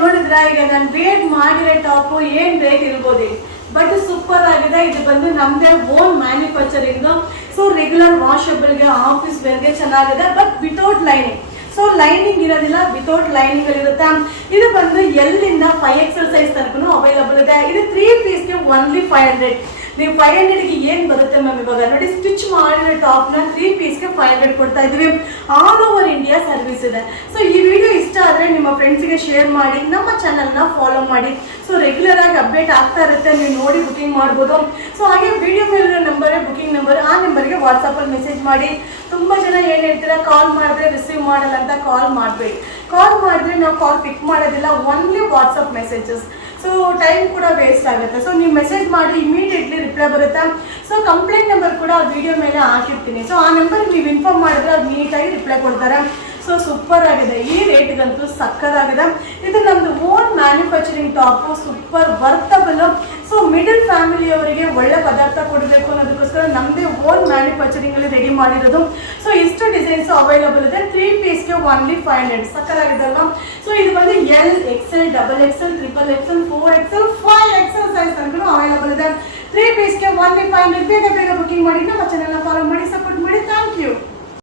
ನೋಡಿದ್ರ ಈಗ ನಾನು ವೇಟ್ ಮಾಡಿರೋ ಟಾಪ್ ಏನ್ ರೇಟ್ ಇರ್ಬೋದು ಬಟ್ ಸೂಪರ್ ಆಗಿದೆ. ಇದು ಬಂದು ನಮ್ದೇ ಓನ್ ಮ್ಯಾನುಫ್ಯಾಕ್ಚರಿಂಗ್. ಸೊ ರೆಗ್ಯುಲರ್ ವಾಷಬಲ್ಗೆ ಆಫೀಸ್ ವೇರ್ಗೆ ಚೆನ್ನಾಗಿದೆ but without lining. So lining ಇರೋದಿಲ್ಲ, ವಿತೌಟ್ ಲೈನಿಂಗ್ ಇರುತ್ತೆ. ಇದು ಬಂದು ಎಲ್ಲಿಂದ 5XL ಸೈಜ್ ತನಕ ಅವೈಲಬಲ್ ಇದೆ. ಇದು 3 ಪೀಸ್ಗೆ ಓನ್ಲಿ 500. ನೀವು 500ಗೆ ಏನು ಬರುತ್ತೆ ಮ್ಯಾಮ್? ಇವಾಗ ನೋಡಿ ಸ್ಟಿಚ್ ಮಾಡಿರೋ ಟಾಪ್ನ 3 ಪೀಸ್ಗೆ 500 ಕೊಡ್ತಾ ಇದ್ವಿ. ಆಲ್ ಓವರ್ ಇಂಡಿಯಾ ಸರ್ವಿಸ್ ಇದೆ. ಸೊ ಈ ವಿಡಿಯೋ ಇಷ್ಟ ಆದರೆ ನಿಮ್ಮ ಫ್ರೆಂಡ್ಸ್ಗೆ ಶೇರ್ ಮಾಡಿ, ನಮ್ಮ ಚಾನಲ್ನ ಫಾಲೋ ಮಾಡಿ. ಸೊ ರೆಗ್ಯುಲರ್ ಆಗಿ ಅಪ್ಡೇಟ್ ಆಗ್ತಾ ಇರುತ್ತೆ, ನೀವು ನೋಡಿ ಬುಕಿಂಗ್ ಮಾಡ್ಬೋದು. ಸೊ ಹಾಗೆ ವಿಡಿಯೋ ಮೇಲಿರೋ ನಂಬರೇ ಬುಕಿಂಗ್ ನಂಬರ್, ಆ ನಂಬರ್ಗೆ ವಾಟ್ಸಪ್ಪಲ್ಲಿ ಮೆಸೇಜ್ ಮಾಡಿ. ತುಂಬ ಜನ ಏನು ಹೇಳ್ತೀರಾ, ಕಾಲ್ ಮಾಡಿದ್ರೆ ರಿಸೀವ್ ಮಾಡಲ್ಲ ಅಂತ. ಕಾಲ್ ಮಾಡಬೇಡಿ. ಕಾಲ್ ಮಾಡಿದ್ರೆ ನಾವು ಕಾಲ್ ಪಿಕ್ ಮಾಡೋದಿಲ್ಲ, only WhatsApp messages. So time ಕೂಡ ವೇಸ್ಟ್ ಆಗುತ್ತೆ. ಸೊ ನೀವು ಮೆಸೇಜ್ ಮಾಡಿ ಇಮಿಡಿಯೇಟ್ಲಿ ರಿಪ್ಲೈ ಬರುತ್ತೆ. ಸೊ ಕಂಪ್ಲೇಂಟ್ ನಂಬರ್ ಕೂಡ ವಿಡಿಯೋ ಮೇಲೆ ಹಾಕಿರ್ತೀನಿ. ಸೊ ಆ ನಂಬರ್ಗೆ ನೀವು ಇನ್ಫಾರ್ಮ್ ಮಾಡಿದ್ರೆ ಅವ್ರು ನೀಟಾಗಿ ರಿಪ್ಲೈ ಕೊಡ್ತಾರೆ. ಸೊ ಸೂಪರ್ ಆಗಿದೆ, ಈ ರೇಟ್ಗಂತೂ ಸಕ್ಕದಾಗಿದೆ. ಇದು ನಮ್ಮದು own manufacturing top, super worthable. So middle ಫ್ಯಾಮಿಲಿಯವರಿಗೆ ಒಳ್ಳೆ ಪದಾರ್ಥ ಕೊಡಬೇಕು ಅನ್ನೋದಕ್ಕೋಸ್ಕರ ನಮ್ಮದೇ ಓನ್ ಮ್ಯಾನುಫ್ಯಾಕ್ಚರಿಂಗಲ್ಲಿ ರೆಡಿ ಮಾಡಿರೋದು. ಸೊ ಇಷ್ಟು ಡಿಸೈನ್ಸ್ ಅವೈಲಬಲ್ ಇದೆ. 3 ಪೀಸ್ಗೆ ಓನ್ಲಿ 500. ಸಕ್ಕದಾಗಿದೆ ಅಲ್ವಾ? ಸೊ ಇದು ಬಂದು L, XL, XXL, XXL, 4XL, 5XL size ತನಕ ಅವೈಲಬಲ್ ಇದೆ. 3 ಪೀಸ್ಗೆ ಓನ್ಲಿ 500. ಬೇಗ ಬೇಗ ಬುಕಿಂಗ್ ಮಾಡಿ, ನಮ್ಮ ಚಾನಲ್ನ ಫಾಲೋ ಮಾಡಿ, ಸಪೋರ್ಟ್